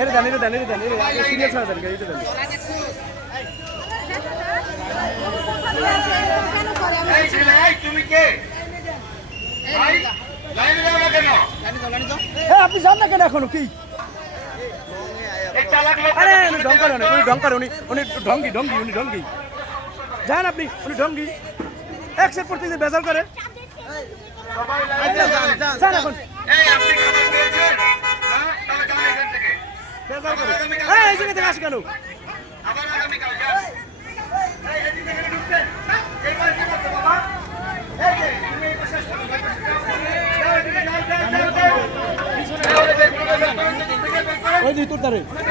এটা দেন এটা দেন এটা দেন এটা সিরিয়াস হয়ে দেন এটা দেন এই ছেলে, এই তুমি কে ভাই, লাইনে যাও না কেন এ আপনি যান না কেন এখনও? কি? এই চালাক লোক আরে উনি ঢং করে না উনি ঢং করে উনি উনি ঢঙ্গি ঢঙ্গি উনি ঢঙ্গি। যান আপনি উনি ঢঙ্গি। একসেট করতে বেজাল করে। সবাই লাইনে আচ্ছা, যান, যান। এখন। এই এই জায়গা থেকে আসে কেন। ওই যে তোর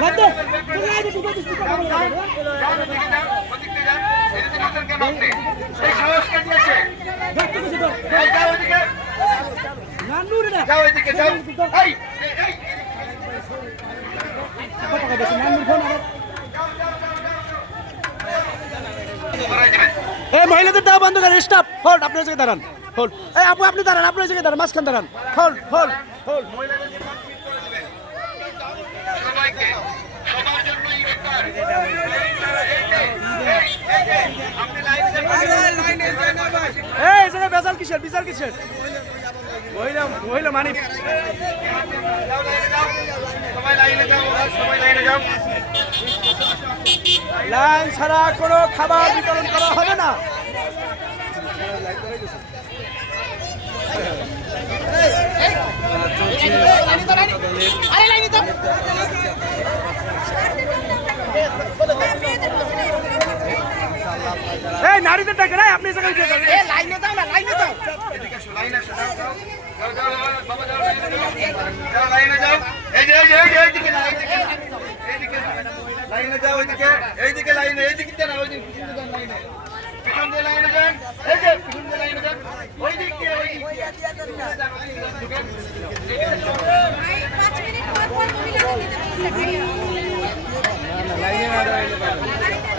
লাগ দে তুই লাগ দে তুই কত স্পিড যাও, যাও, যাও, এদিকে যাও, ওদিকে যান। এদিকে ঢুকছেন কেন আপনি? এই সাহস কে দিয়েছে? দেখতে গেছি তো এই যাও এদিকে। নান্নুরে না যাও এদিকে যাও এই এই, এই মহিলাদের দাও বন্ধ করেন স্টপ হোল্ড আপনি এই জায়গায় দাঁড়ান হোল্ড এই আপু, আপনি দাঁড়ান, আপনি এই জায়গায় দাঁড়ান, মাঝখান দাঁড়ান হোল্ড হোল্ড হোল্ড এই জায়গায় বেজাল কিসের বিজাল কিসের? মহিলা লাইনে ছাড়া কোনো খাবার বিতরণ করা হবে না এই নারীদের ডাকে আপনি। লাইনে দাও না লাইনে দাও এদিকে আসো লাইনে আসো যাও যাও যাও যাও বাবা যাও লাইনে যাও এইদিকে এইদিকে লাইনে এইদিকে এইদিকে লাইনে এইদিকে পিছন দিয়ে লাইনে পিছন দিয়ে লাইনে যান যান ওই ওই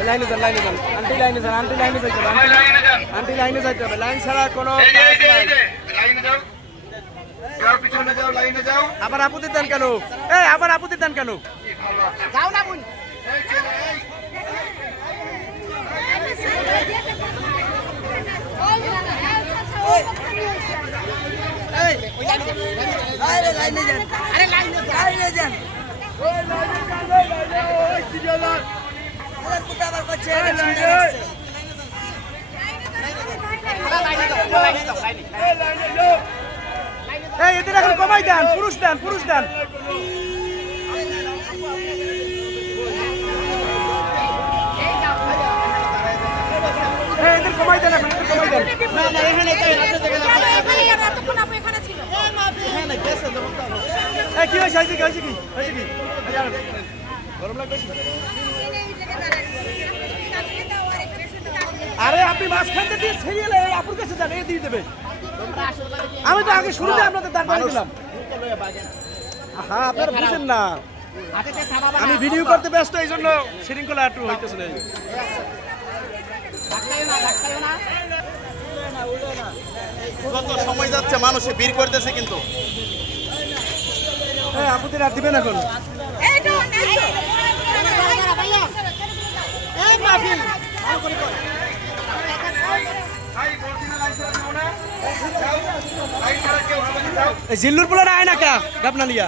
যান যান আন্টি লাইনে যান আন্টি লাইনে যান ছাড়া কোনো লাইনে যাও যাও পিছনে যাও লাইনে যাও। আবার আপত্তি দেন কেন? এই আবার আপত্তি দেন কেন? যাও না বোন। এই ছেলে এই আরে লাইনে যান। আরে লাইনে যান। লাইনে যান। আবার করছে এই এদের এখন কমাই দেন পুরুষ দেন পুরুষ দেন। এই এদের কমাই দেন এখন এদের কমাই দেন। না না এখানে এতক্ষণ আপু এখানে ছিল এখানে গেছে যেমন এই কি হয়েছে হয়েছে কি হয়েছে কি হয়েছে কি? গরম লাগবে আরে আপনি মাঝখান থেকে দিয়ে সিরিয়ালে আপুর কাছে যান এই দিয়ে দেবে। আমি তো আগে শুরুতে আপনাদের দাঁড় বানিয়ে দিলাম। হ্যাঁ আপনারা বুঝেন না। আমি ভিডিও করতে ব্যস্ত এই জন্য শৃঙ্খলা একটু হইতেছে না। যত সময় যাচ্ছে মানুষে ভিড় করতেছে কিন্তু। হ্যাঁ আপুদের আর দিবেন এখন। মাহফিল জিল্লুর পোলাটা আয় না কে গাপনা লিয়া।